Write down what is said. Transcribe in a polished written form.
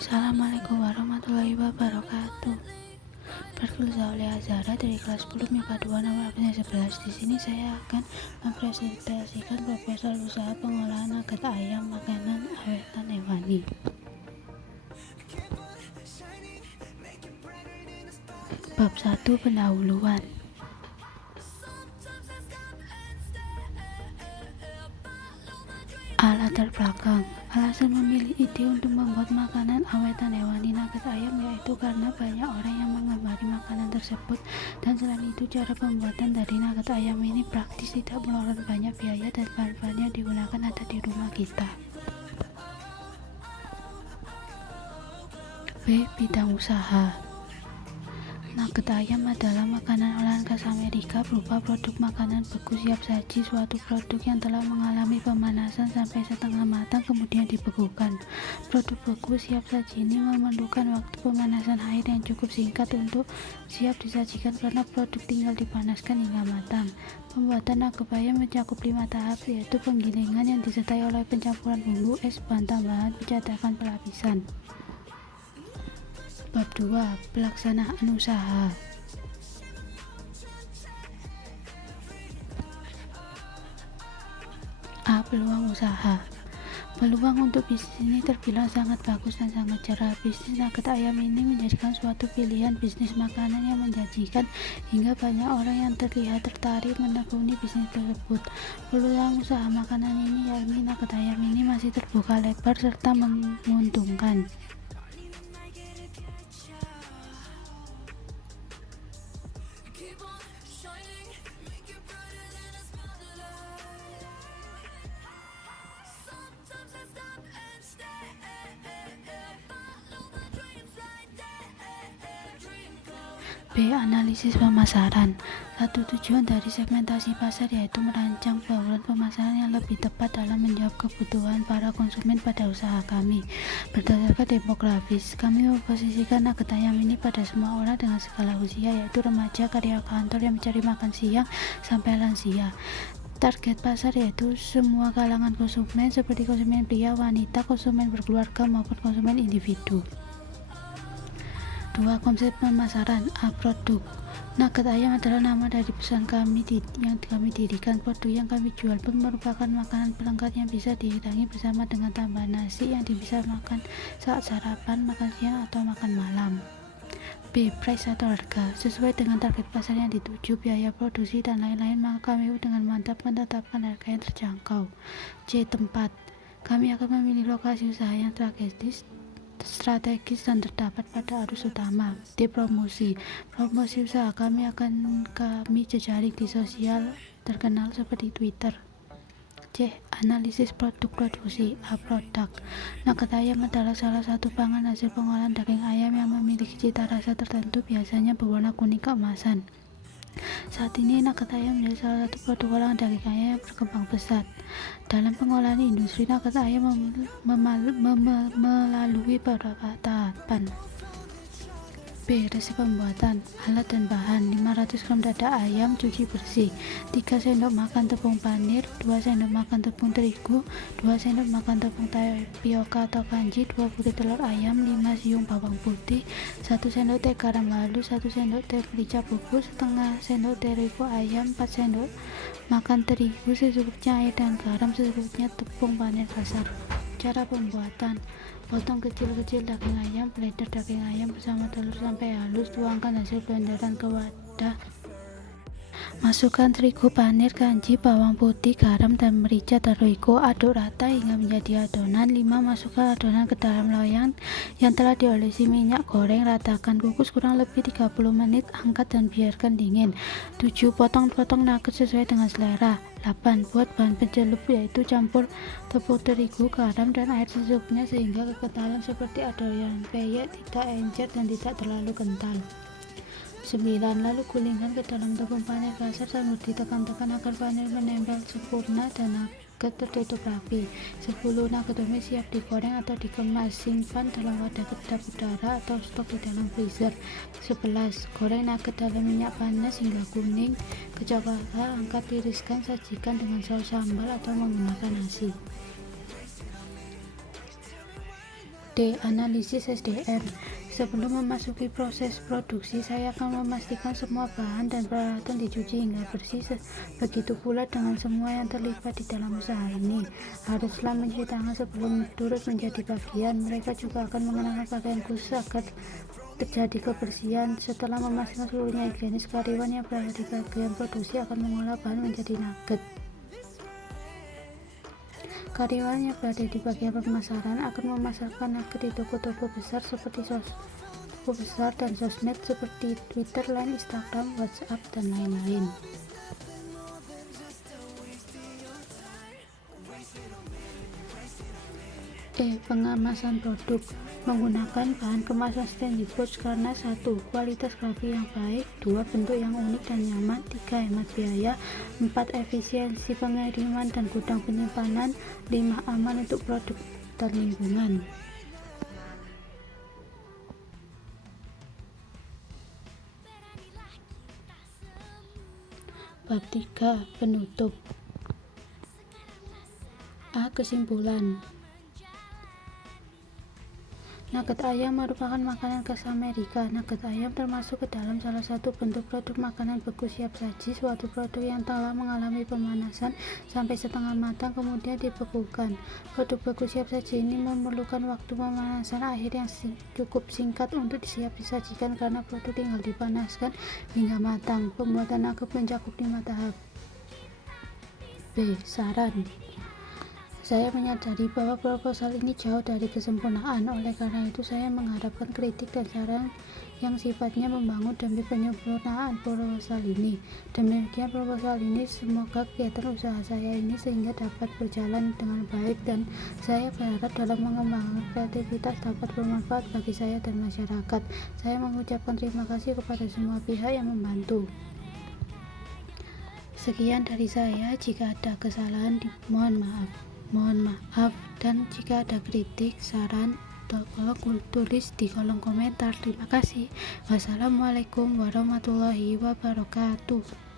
Assalamualaikum warahmatullahi wabarakatuh. Berkuliah oleh Azhara dari kelas 10 MIPA 2 nomor absen 11. Di sini saya akan mempresentasikan proposal usaha pengolahan nugget ayam makanan awetan hewani. Bab 1 pendahuluan. Latar belakang. Alasan memilih ide untuk membuat makanan awetan hewani nugget ayam yaitu karena banyak orang yang mengemari makanan tersebut, dan selain itu cara pembuatan dari nugget ayam ini praktis, tidak mengeluarkan banyak biaya, dan bahan-bahan yang digunakan ada di rumah kita. B. Bidang usaha. Nugget ayam adalah makanan olahan khas Amerika berupa produk makanan beku siap saji, suatu produk yang telah mengalami pemanasan sampai setengah matang kemudian dibekukan. Produk beku siap saji ini memerlukan waktu pemanasan air yang cukup singkat untuk siap disajikan karena produk tinggal dipanaskan hingga matang. Pembuatan nugget ayam mencakup 5 tahap, yaitu penggilingan yang disertai oleh pencampuran bumbu, es, bahan tambahan, pencetakan pelapisan. Bab 2. Pelaksanaan usaha. A. Peluang usaha. Peluang untuk bisnis ini terbilang sangat bagus dan sangat cerah. Bisnis nugget ayam ini menjadikan suatu pilihan bisnis makanan yang menjanjikan hingga banyak orang yang terlihat tertarik menekuni bisnis tersebut. Peluang usaha makanan ini yakni nugget ayam ini masih terbuka lebar serta menguntungkan. B. Analisis pemasaran. Satu tujuan dari segmentasi pasar yaitu merancang bauran pemasaran yang lebih tepat dalam menjawab kebutuhan para konsumen pada usaha kami. Berdasarkan demografis, kami memposisikan nugget ayam ini pada semua orang dengan segala usia, yaitu remaja, karya kantor yang mencari makan siang, sampai lansia. Target pasar yaitu semua kalangan konsumen seperti konsumen pria, wanita, konsumen berkeluarga maupun konsumen individu. 2. Konsep pemasaran. A. Produk. Nugget ayam adalah nama dari perusahaan yang kami dirikan. Produk yang kami jual pun merupakan makanan pelengkap yang bisa dihidangi bersama dengan tambahan nasi yang bisa makan saat sarapan, makan siang, atau makan malam. B. Price atau harga. Sesuai dengan target pasar yang dituju, biaya produksi, dan lain-lain, maka kami dengan mantap menetapkan harga yang terjangkau. C. Tempat. Kami akan memilih lokasi usaha yang strategis dan terdapat pada arus utama. D. Promosi. Promosi usaha kami jejaring di sosial terkenal seperti Twitter. C. Analisis produk produksi. A. Produk. Nugget ayam adalah salah satu pangan hasil pengolahan daging ayam yang memiliki cita rasa tertentu, biasanya berwarna kuning keemasan. Saat ini nugget ayam menjadi salah satu produk olahan daging ayam yang berkembang pesat. Dalam pengolahan industri, nugget ayam melalui beberapa tahapan. B. Resep pembuatan. Alat dan bahan: 500 gram dada ayam cuci bersih, 3 sendok makan tepung panir, 2 sendok makan tepung terigu, 2 sendok makan tepung tapioka atau kanji, 2 butir telur ayam, 5 siung bawang putih, 1 sendok teh garam halus, 1 sendok teh merica bubuk, setengah sendok terigu ayam, 4 sendok makan terigu secukupnya, air dan garam secukupnya, tepung panir kasar. Cara pembuatan: potong kecil-kecil daging ayam, blender daging ayam bersama telur sampai halus, tuangkan hasil blenderan ke wadah, masukkan terigu, panir, kanji, bawang putih, garam, dan merica terigu, aduk rata hingga menjadi adonan. 5. Masukkan adonan ke dalam loyang yang telah diolesi minyak goreng, ratakan, kukus kurang lebih 30 menit, angkat dan biarkan dingin. 7. Potong-potong nugget sesuai dengan selera. 8. Buat bahan pencelup, yaitu campur tepung terigu, garam, dan air secukupnya sehingga kekentalan seperti adonan peyek, tidak encer dan tidak terlalu kental. 9. Lalu gulingkan ke dalam tepung panir kasar sambil ditekan-tekan agar panir menempel sempurna dan nugget tertutup rapi. 10. Nugget tumis siap digoreng atau dikemas. Simpan dalam wadah kedap udara atau stok di dalam freezer. 11. Goreng nugget dalam minyak panas hingga kuning kecoklatan. Angkat, tiriskan, sajikan dengan saus sambal atau menggunakan nasi. D. Analisis SDM. Sebelum memasuki proses produksi, saya akan memastikan semua bahan dan peralatan dicuci hingga bersih. Begitu pula dengan semua yang terlibat di dalam usaha ini. Haruslah mencuci tangan sebelum turut menjadi bagian. Mereka juga akan mengenakan pakaian khusus agar terjadi kebersihan. Setelah memastikan seluruhnya higienis, karyawan yang berada di bagian produksi akan mengolah bahan menjadi nugget. Karyawan yang berada di bagian pemasaran akan memasarkan nugget di toko-toko besar seperti toko besar dan sosmed seperti Twitter, Line, Instagram, WhatsApp, dan lain-lain. Pengemasan produk menggunakan bahan kemasan Stanley Pouch karena 1. Kualitas grafis yang baik, 2. Bentuk yang unik dan nyaman, 3. Hemat biaya, 4. Efisiensi pengiriman dan gudang penyimpanan, 5. Aman untuk produk dan lingkungan. Bab 3. Penutup. Kesimpulan. Nugget ayam merupakan makanan khas Amerika. Nugget ayam termasuk ke dalam salah satu bentuk produk makanan beku siap saji, suatu produk yang telah mengalami pemanasan sampai setengah matang kemudian dibekukan. Produk beku siap saji ini memerlukan waktu pemanasan akhir yang cukup singkat untuk siap disajikan karena produk tinggal dipanaskan hingga matang. Pembuatan nugget mencakup 5 tahap. B. Saran. Saya menyadari bahwa proposal ini jauh dari kesempurnaan, oleh karena itu saya mengharapkan kritik dan saran yang sifatnya membangun demi penyempurnaan proposal ini. Demikian proposal ini, semoga kegiatan usaha saya ini sehingga dapat berjalan dengan baik dan saya berharap dalam mengembangkan kreativitas dapat bermanfaat bagi saya dan masyarakat. Saya mengucapkan terima kasih kepada semua pihak yang membantu. Sekian dari saya, jika ada kesalahan mohon maaf, dan jika ada kritik, saran, tolong tulis di kolom komentar. Terima kasih. Wassalamualaikum warahmatullahi wabarakatuh.